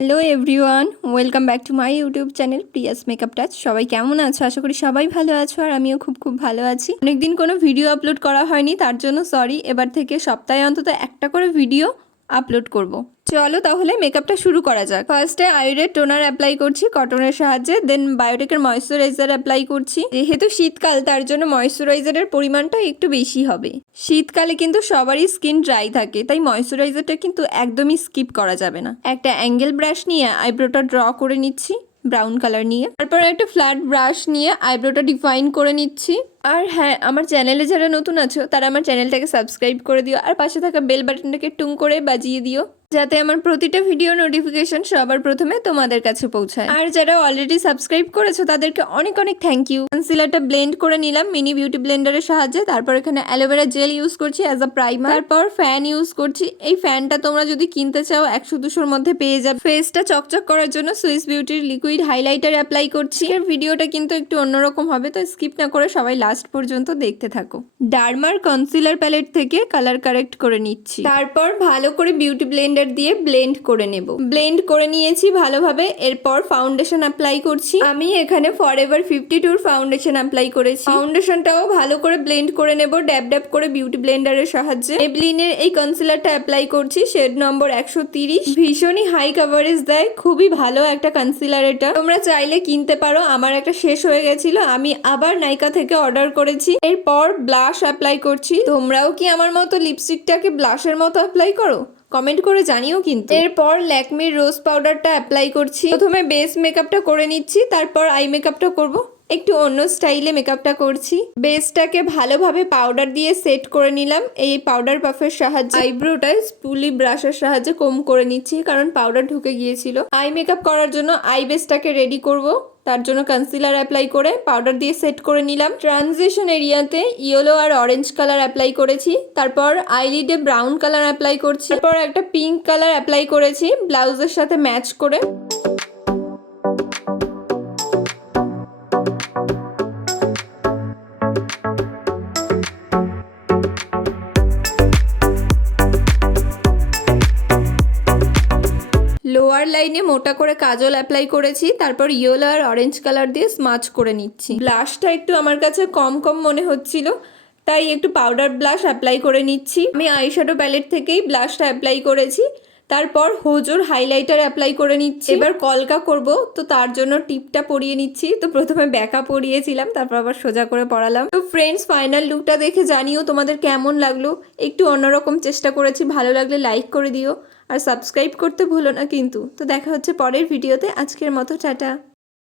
Hello everyone, welcome back to my YouTube channel Prius makeup touch. সবাই কেমন আছো? আশা করি সবাই ভালো আছো, আর আমিও খুব ভালো আছি। অনেকদিন কোনো ভিডিও আপলোড করা হয়নি, তার জন্য সরি। এবার থেকে সপ্তাহে অন্তত একটা করে ভিডিও আপলোড করব। চলো তাহলে মেকআপটা শুরু করা যাক। ফার্স্টে আইরেড টোনার অ্যাপ্লাই করছি কটনের সাহায্যে, দেন বায়োটিকের ময়েশ্চারাইজার অ্যাপ্লাই করছি। যেহেতু শীতকাল, তার জন্য ময়েশ্চারাইজারের পরিমাণটা একটু বেশি হবে। শীতকালে কিন্তু সবারই স্কিন ড্রাই থাকে, তাই ময়েশ্চারাইজারটা কিন্তু একদমই স্কিপ করা যাবে না। একটা অ্যাঙ্গেল ব্রাশ নিয়ে আইব্রোটা ড্র করে নিচ্ছি ব্রাউন কালার নিয়ে। তারপর একটা ফ্ল্যাট ব্রাশ নিয়ে আইব্রোটা ডিফাইন করে নিচ্ছি। আর হ্যাঁ, আমার চ্যানেলে যারা নতুন আছো তারা আমার চ্যানেলটাকে সাবস্ক্রাইব করে দিও, আর পাশে থাকা বেল বাটনটাকে টুং করে বাজিয়ে দিও, যাতে আমার প্রতিটা ভিডিও নোটিফিকেশন সবার প্রথমে তোমাদের কাছে পৌঁছায়। আর যারা অলরেডি সাবস্ক্রাইব করেছো তাদেরকে অনেক অনেক থ্যাংক ইউ। কনসিলারটা ব্লেন্ড করে নিলাম মিনি বিউটি ব্লেন্ডারের সাহায্যে। তারপর এখানে অ্যালোভেরা জেল ইউজ করছি অ্যাজ আ প্রাইমার। তারপর ফ্যান ইউজ করছি। এই ফ্যানটা তোমরা যদি কিনতে চাও 100-200-র মধ্যে পেয়ে যাবে। ফেসটা চকচক করার জন্য সুইস বিউটির লিকুইড হাইলাইটার অ্যাপ্লাই করছি। এর ভিডিওটা কিন্তু একটু অন্যরকম হবে, তো স্কিপ না করে সবাই লাস্ট পর্যন্ত দেখতে থাকো। ডার্মার কনসিলার প্যালেট থেকে কালার কারেক্ট করে নিচ্ছি। তারপর ভালো করে বিউটি ব্লেন্ডার দিয়ে ব্লেন্ড করে নেব। ব্লেন্ড করে নিয়েছি ভালোভাবে। এরপর ফাউন্ডেশন অ্যাপ্লাই করছি। আমি এখানে ফরএভার 52 ফাউন্ডেশন অ্যাপ্লাই করেছি। ফাউন্ডেশনটাও ভালো করে ব্লেন্ড করে নেব ড্যাব ড্যাব করে বিউটি ব্লেন্ডারের সাহায্যে। মেবলিনের এই কনসিলারটা অ্যাপ্লাই করছি, শেড নম্বর 130। ভীষণই হাই কভারেজ দেয়, খুবই ভালো একটা কনসিলার। এটা তোমরা চাইলে কিনতে পারো। আমার একটা শেষ হয়ে গেছিল, আমি আবার নাইকা থেকে অর্ডার করেছি। এরপর ব্লাশ অ্যাপ্লাই করছি। তোমরাও কি আমার মতো লিপস্টিকটাকে ব্লাশের মতো অ্যাপ্লাই করো? কমেন্ট করে জানিও কিন্তু। এরপর ল্যাকমির রোজ পাউডারটা অ্যাপ্লাই করছি। প্রথমে বেস মেকআপটা করে নিচ্ছি, তারপর আই মেকআপটা করব। একটু অন্য স্টাইলে মেকআপটা করছি। বেসটাকে ভালোভাবে পাউডার দিয়ে সেট করে নিলাম এই পাউডার পাফের সাহায্যে। আইব্রোটা স্পুলি ব্রাশের সাহায্যে কম করে নিচ্ছি, কারণ পাউডার ঢুকে গিয়েছিল। আই মেকআপ করার জন্য আই বেসটাকে রেডি করব। তার জন্য কনসিলার অ্যাপ্লাই করে পাউডার দিয়ে সেট করে নিলাম। ট্রানজিশন এরিয়াতে ইয়েলো আর অরেঞ্জ কালার অ্যাপ্লাই করেছি। তারপর আইলিডে ব্রাউন কালার অ্যাপ্লাই করছি। তারপর একটা পিঙ্ক কালার অ্যাপ্লাই করেছি ব্লাউজের সাথে ম্যাচ করে। লোয়ার লাইনে মোটা করে কাজল অ্যাপ্লাই করেছি। তারপর ইয়েলো আর অরেঞ্জ কালার দিয়ে স্মাচ করে নিচ্ছি। ব্লাশটা একটু আমার কাছে কম মনে হচ্ছিল, তাই একটু পাউডার ব্লাশ অ্যাপ্লাই করে নিচ্ছি। আমি আইশ্যাডো প্যালেট থেকেই ব্লাশটা অ্যাপ্লাই করেছি। তারপর হোজোর হাইলাইটার অ্যাপ্লাই করে নিচ্ছি। এবার কলকা করব, তো তার জন্য টিপটা পরিয়ে নিচ্ছি। তো প্রথমে ব্যাকা পরিয়েছিলাম, তারপর আবার সোজা করে পরালাম। তো ফ্রেন্ডস, ফাইনাল লুকটা দেখে জানিও তোমাদের কেমন লাগলো। একটু অন্যরকম চেষ্টা করেছি, ভালো লাগলে লাইক করে দিও আর সাবস্ক্রাইব করতে ভুলো না কিন্তু। তো দেখা হচ্ছে পরের ভিডিওতে। আজকের মতো টাটা।